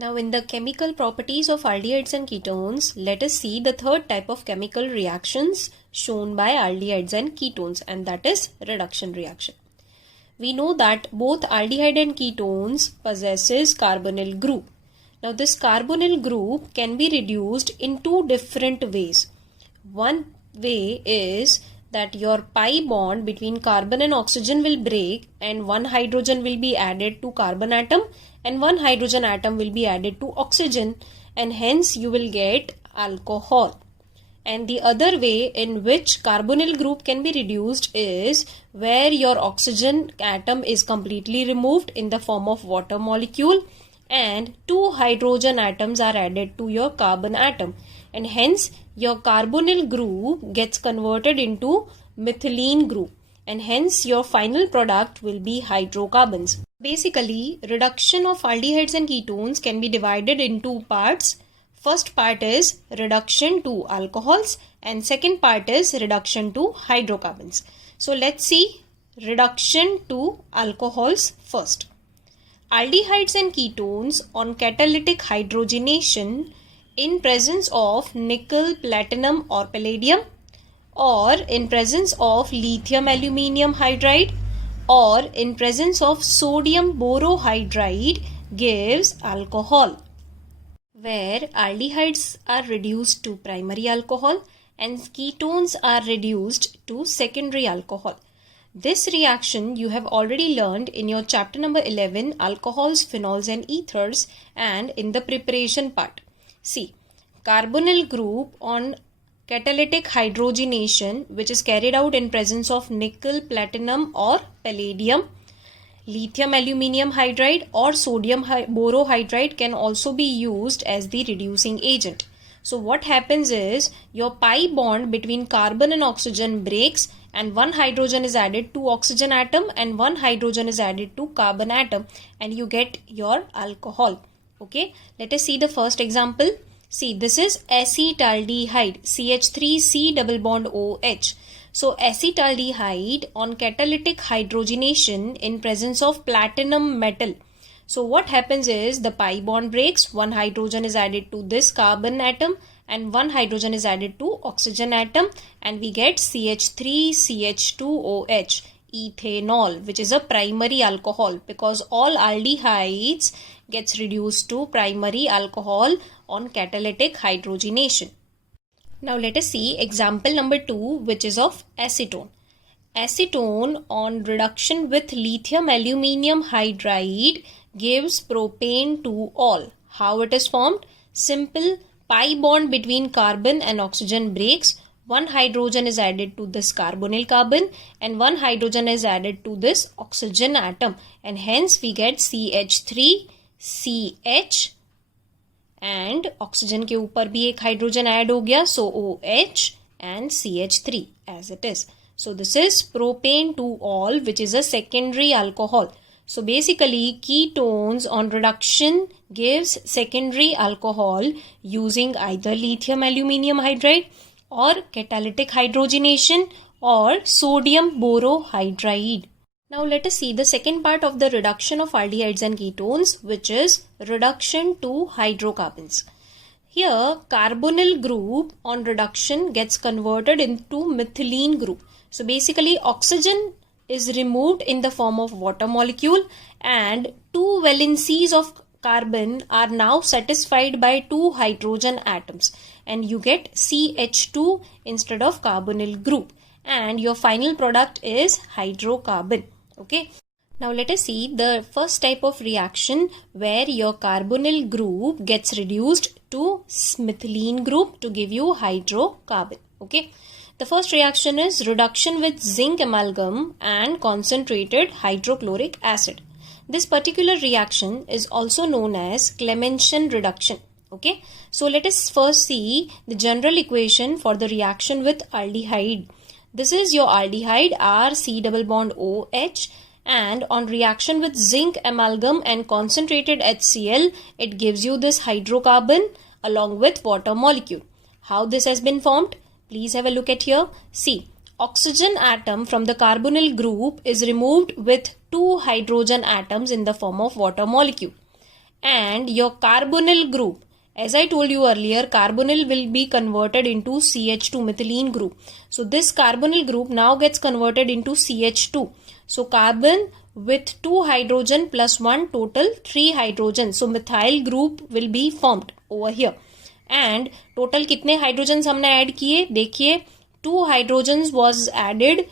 Now in the chemical properties of aldehydes and ketones, let us see the third type of chemical reactions shown by aldehydes and ketones, and that is reduction reaction. We know that both aldehyde and ketones possesses carbonyl group. Now this carbonyl group can be reduced in two different ways. One way is that your pi bond between carbon and oxygen will break and one hydrogen will be added to carbon atom and one hydrogen atom will be added to oxygen, and hence you will get alcohol. And the other way in which carbonyl group can be reduced is where your oxygen atom is completely removed in the form of water molecule and two hydrogen atoms are added to your carbon atom, and hence your carbonyl group gets converted into methylene group, and hence your final product will be hydrocarbons. Basically, reduction of aldehydes and ketones can be divided in two parts. First part is reduction to alcohols and second part is reduction to hydrocarbons. So let's see reduction to alcohols first. Aldehydes and ketones on catalytic hydrogenation in presence of nickel, platinum or palladium, or in presence of lithium aluminium hydride, or in presence of sodium borohydride gives alcohol, where aldehydes are reduced to primary alcohol and ketones are reduced to secondary alcohol. This reaction you have already learned in your chapter number 11, alcohols, phenols and ethers, and in the preparation part. See, carbonyl group on catalytic hydrogenation, which is carried out in presence of nickel, platinum or palladium, lithium aluminium hydride or sodium borohydride can also be used as the reducing agent. So what happens is your pi bond between carbon and oxygen breaks and one hydrogen is added to oxygen atom and one hydrogen is added to carbon atom, and you get your alcohol. Okay, let us see the first example. See, this is acetaldehyde, CH3C double bond OH. So acetaldehyde on catalytic hydrogenation in presence of platinum metal. So what happens is the pi bond breaks, one hydrogen is added to this carbon atom and one hydrogen is added to oxygen atom, and we get CH3CH2OH, ethanol, which is a primary alcohol because all aldehydes gets reduced to primary alcohol on catalytic hydrogenation. Now let us see example number 2, which is of acetone. Acetone on reduction with lithium aluminium hydride gives propane to all. How it is formed? Simple, pi bond between carbon and oxygen breaks. One hydrogen is added to this carbonyl carbon and one hydrogen is added to this oxygen atom, and hence we get CH3CH and oxygen के ऊपर भी एक hydrogen add हो गया, so OH and CH3 as it is. So this is propane to all, which is a secondary alcohol. So basically ketones on reduction gives secondary alcohol using either lithium aluminium hydride or catalytic hydrogenation or sodium borohydride. Now let us see the second part of the reduction of aldehydes and ketones, which is reduction to hydrocarbons. Here carbonyl group on reduction gets converted into methylene group. So basically oxygen is removed in the form of water molecule and two valencies of carbon are now satisfied by two hydrogen atoms, and you get CH2 instead of carbonyl group, and your final product is hydrocarbon. Okay, now let us see the first type of reaction where your carbonyl group gets reduced to methylene group to give you hydrocarbon. Okay, the first reaction is reduction with zinc amalgam and concentrated hydrochloric acid. This particular reaction is also known as Clemmensen reduction. Okay, so let us first see the general equation for the reaction with aldehyde. This is your aldehyde RC double bond OH, and on reaction with zinc amalgam and concentrated HCl, it gives you this hydrocarbon along with water molecule. How this has been formed? Please have a look at here. See, oxygen atom from the carbonyl group is removed with two hydrogen atoms in the form of water molecule. and your carbonyl group, as I told you earlier, carbonyl will be converted into CH2 methylene group. So this carbonyl group now gets converted into CH2. So carbon with 2 hydrogen plus 1, total 3 hydrogen. So methyl group will be formed over here. And total कितने hydrogens हमने add किए? देखिए 2 hydrogens was added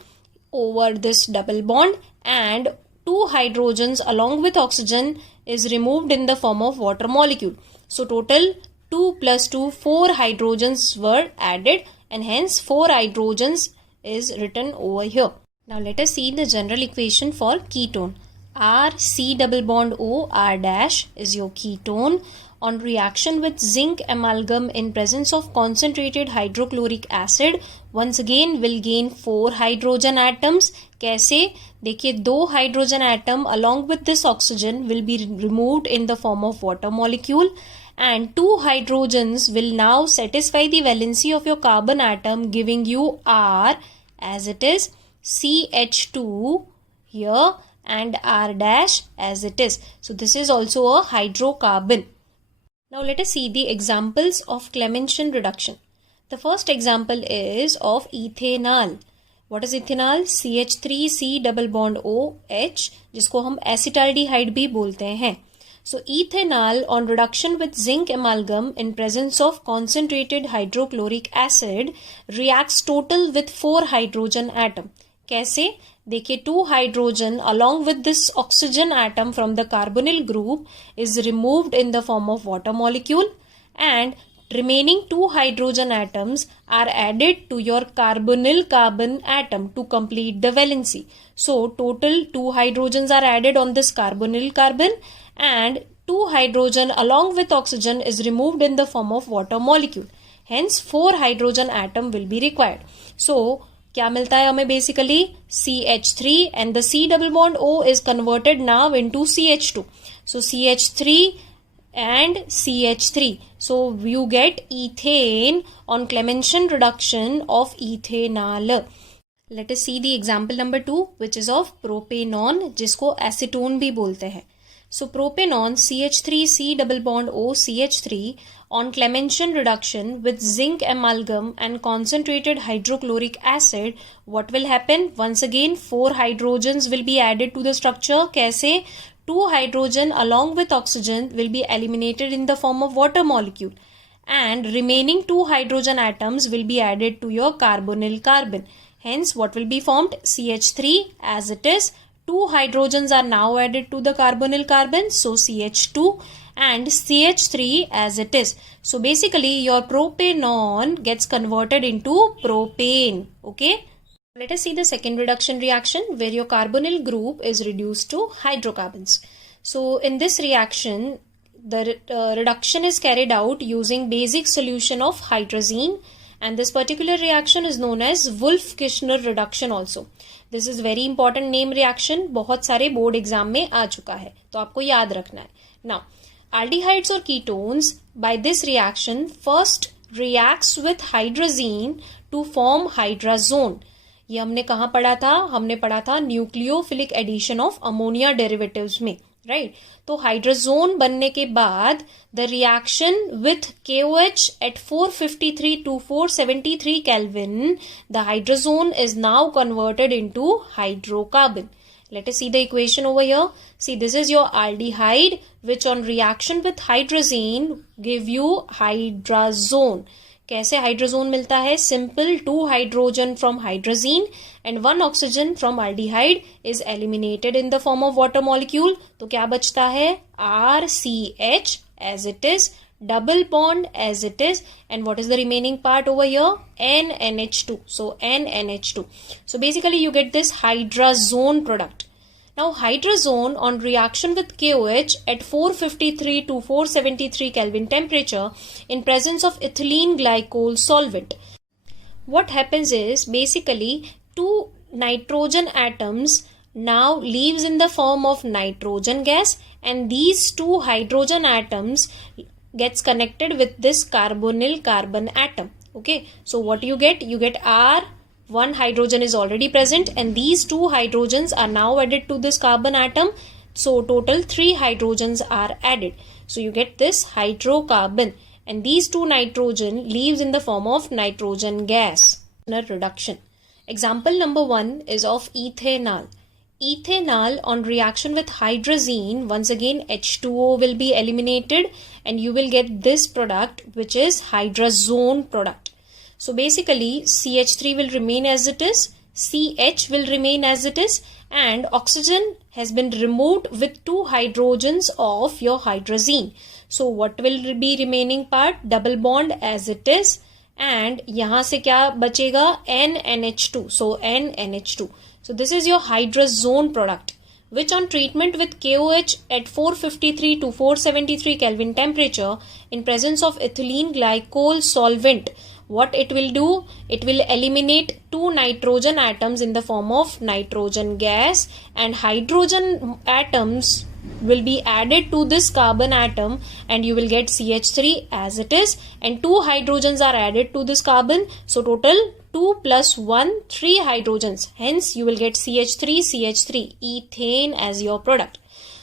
over this double bond and 2 hydrogens along with oxygen is removed in the form of water molecule. So total 2 plus 2, 4 hydrogens were added and hence 4 hydrogens is written over here. Now let us see the general equation for ketone. R C double bond O R dash is your ketone. On reaction with zinc amalgam in presence of concentrated hydrochloric acid, once again will gain 4 hydrogen atoms. कैसे? देखिए 2 hydrogen atom along with this oxygen will be removed in the form of water molecule and 2 hydrogens will now satisfy the valency of your carbon atom, giving you R as it is, CH2 here and R dash as it is. So this is also a hydrocarbon. Now let us see the examples of Clemmenschen reduction. The first example is of ethanol. What is ethanol? CH3C double bond OH, जिसको हम acetaldehyde भी बोलते हैं. So ethanol on reduction with zinc amalgam in presence of concentrated hydrochloric acid reacts total with 4 hydrogen atom. कैसे? देखिए 2 hydrogen along with this oxygen atom from the carbonyl group is removed in the form of water molecule and remaining 2 hydrogen atoms are added to your carbonyl carbon atom to complete the valency. So total 2 hydrogens are added on this carbonyl carbon and 2 hydrogen along with oxygen is removed in the form of water molecule. Hence 4 hydrogen atom will be required. So क्या मिलता है हमें basically CH3 and the C double bond O is converted now into CH2. So CH3 and CH3. So you get ethane on Clemmenschen reduction of ethanol. Let us see the example number 2 which is of propanone जिसको acetone भी बोलते हैं. So propanone CH3C double bond O CH3 on Clemmenschen reduction with zinc amalgam and concentrated hydrochloric acid, what will happen? Once again 4 hydrogens will be added to the structure. कैसे? 2 hydrogen along with oxygen will be eliminated in the form of water molecule and remaining 2 hydrogen atoms will be added to your carbonyl carbon. Hence what will be formed? CH3 as it is. 2 hydrogens are now added to the carbonyl carbon, so CH2 and CH3 as it is. So basically your propanone gets converted into propane. Okay. Let us see the second reduction reaction where your carbonyl group is reduced to hydrocarbons. So in this reaction, the reduction is carried out using basic solution of hydrazine and this particular reaction is known as Wolff-Kishner reduction also. This is very important name reaction. बहुत सारे board exam में आ चुका है तो आपको याद रखना है. Now, aldehydes or ketones by this reaction first reacts with hydrazine to form hydrazone. ये हमने कहाँ पढ़ा था? हमने पढ़ा था nucleophilic addition of ammonia derivatives में, राइट? तो हाइड्रोजोन बनने के बाद the reaction with KOH at 453 to 473 Kelvin, the hydrazone is now converted into hydrocarbon. Let us see the equation over here. See, this is your aldehyde which on reaction with hydrazine give you hydrazone. कैसे hydrazone मिलता है? Simple 2 hydrogen from hydrazine and 1 oxygen from aldehyde is eliminated in the form of water molecule. तो क्या बचता है? RCH as it is, double bond as it is, and what is the remaining part over here? NNH2. So NNH2. So basically you get this hydrazone product. Now hydrazone on reaction with KOH at 453 to 473 Kelvin temperature in presence of ethylene glycol solvent. What happens is basically 2 nitrogen atoms now leaves in the form of nitrogen gas and these 2 hydrogen atoms gets connected with this carbonyl carbon atom. Okay, so what you get? You get R. 1 hydrogen is already present and these 2 hydrogens are now added to this carbon atom. So total 3 hydrogens are added. So you get this hydrocarbon, and these two nitrogen leaves in the form of nitrogen gas. Reduction. Example number 1 is of ethanol. Ethanol on reaction with hydrazine, once again H2O will be eliminated and you will get this product which is hydrazone product. So basically CH3 will remain as it is, CH will remain as it is, and oxygen has been removed with two hydrogens of your hydrazine. So what will be remaining part? Double bond as it is, and यहाँ से क्या बचेगा? NNH2. So NNH2. So this is your hydrazone product, which on treatment with KOH at 453 to 473 Kelvin temperature in presence of ethylene glycol solvent, what it will do? It will eliminate two nitrogen atoms in the form of nitrogen gas, and hydrogen atoms will be added to this carbon atom and you will get CH3 as it is, and two hydrogens are added to this carbon. So total 2 plus 1, 3 hydrogens. Hence you will get CH3, CH3, ethane as your product.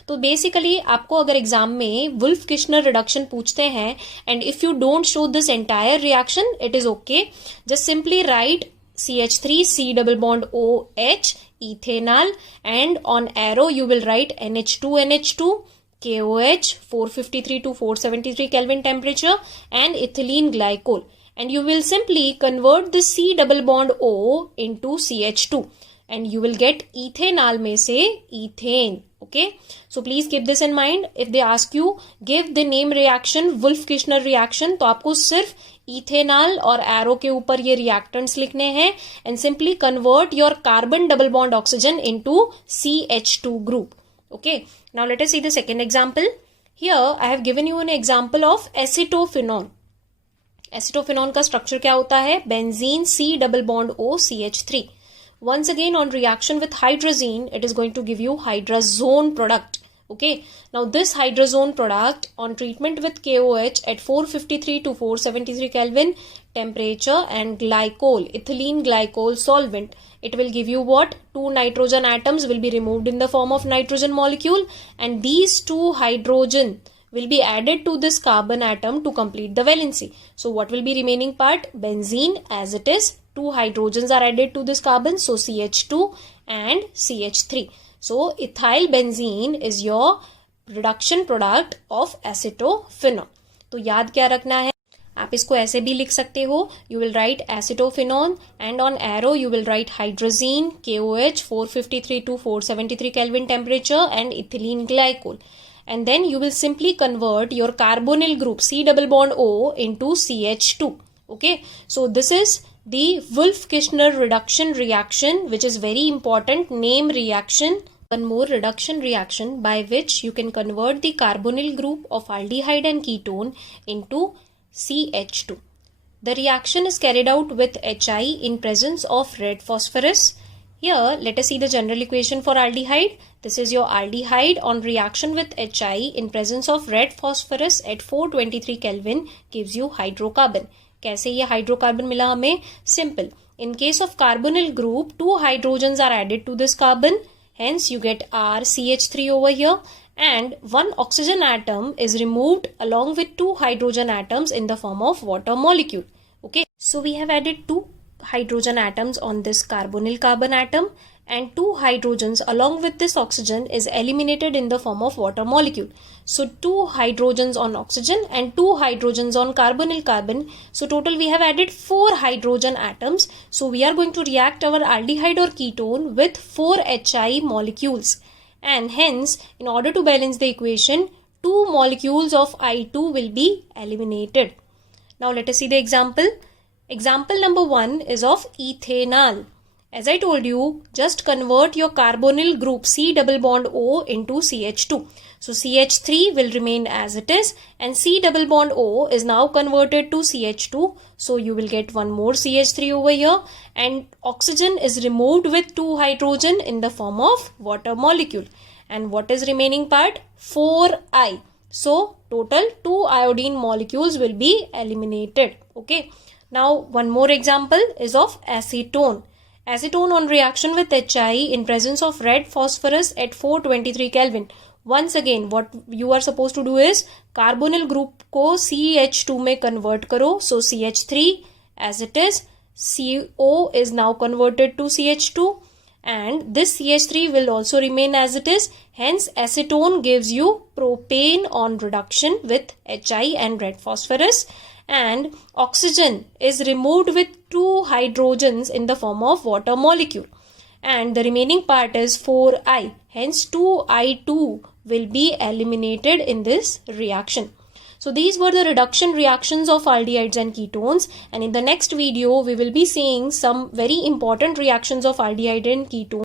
तो basically आपको अगर exam में wolf Kishner reduction पूछते हैं and if you don't show this entire reaction, it is okay, just simply write CH3 C double bond OH ethanol, and on arrow you will write NH2 NH2 KOH 453 to 473 Kelvin temperature and ethylene glycol, and you will simply convert the C double bond O into CH2 and you will get ethanol में से ethane. Okay, so please keep this in mind. If they ask you give the name reaction Wolff-Kishner reaction, तो आपको सिर्फ ethanol और arrow के ऊपर ये reactants लिखने हैं and simply convert your carbon double bond oxygen into CH2 group. Okay, now let us see the second example. Here I have given you an example of acetophenone. Acetophenone का structure क्या होता है? Benzene C double bond O CH3. Once again on reaction with hydrazine, it is going to give you hydrazone product. Okay, now this hydrazone product on treatment with KOH at 453 to 473 Kelvin temperature and glycol, ethylene glycol solvent, it will give you what? Two nitrogen atoms will be removed in the form of nitrogen molecule, and these two hydrogen will be added to this carbon atom to complete the valency. So what will be remaining part? Benzene as it is. Two hydrogens are added to this carbon, so CH2 and CH3. So ethyl benzene is your reduction product of acetophenone. तो याद क्या रखना है? आप इसको ऐसे भी लिख सकते हो. You will write acetophenone and on arrow you will write hydrazine, KOH 453 to 473 Kelvin temperature and ethylene glycol. And then you will simply convert your carbonyl group C double bond O into CH2. Okay, so this is the Wolff-Kishner reduction reaction, which is very important name reaction. One more reduction reaction by which you can convert the carbonyl group of aldehyde and ketone into CH2. The reaction is carried out with HI in presence of red phosphorus. Here let us see the general equation for aldehyde. This is your aldehyde on reaction with HI in presence of red phosphorus at 423 Kelvin gives you hydrocarbon. कैसे ये hydrocarbon मिला हमें? Simple. In case of carbonyl group, two hydrogens are added to this carbon. Hence you get RCH3 over here, and one oxygen atom is removed along with two hydrogen atoms in the form of water molecule. Okay, so we have added two hydrogen atoms on this carbonyl carbon atom, and two hydrogens along with this oxygen is eliminated in the form of water molecule. So two hydrogens on oxygen and two hydrogens on carbonyl carbon. So total we have added 4 hydrogen atoms. So we are going to react our aldehyde or ketone with 4 HI molecules. And hence in order to balance the equation, 2 molecules of I2 will be eliminated. Now let us see the example. Example number 1 is of ethanol. As I told you, just convert your carbonyl group C double bond O into CH2. So CH3 will remain as it is and C double bond O is now converted to CH2. So you will get one more CH3 over here, and oxygen is removed with 2 hydrogen in the form of water molecule. And what is remaining part? 4I. So total 2 iodine molecules will be eliminated. Okay. Now one more example is of acetone. Acetone on reaction with HI in presence of red phosphorus at 423 Kelvin. Once again, what you are supposed to do is carbonyl group को CH2 में convert करो. So CH3 as it is, CO is now converted to CH2, and this CH3 will also remain as it is. Hence acetone gives you propane on reduction with Hi and red phosphorus, and oxygen is removed with 2 hydrogens in the form of water molecule, and the remaining part is 4I. Hence 2I2 will be eliminated in this reaction. So these were the reduction reactions of aldehydes and ketones, and in the next video we will be seeing some very important reactions of aldehyde and ketone.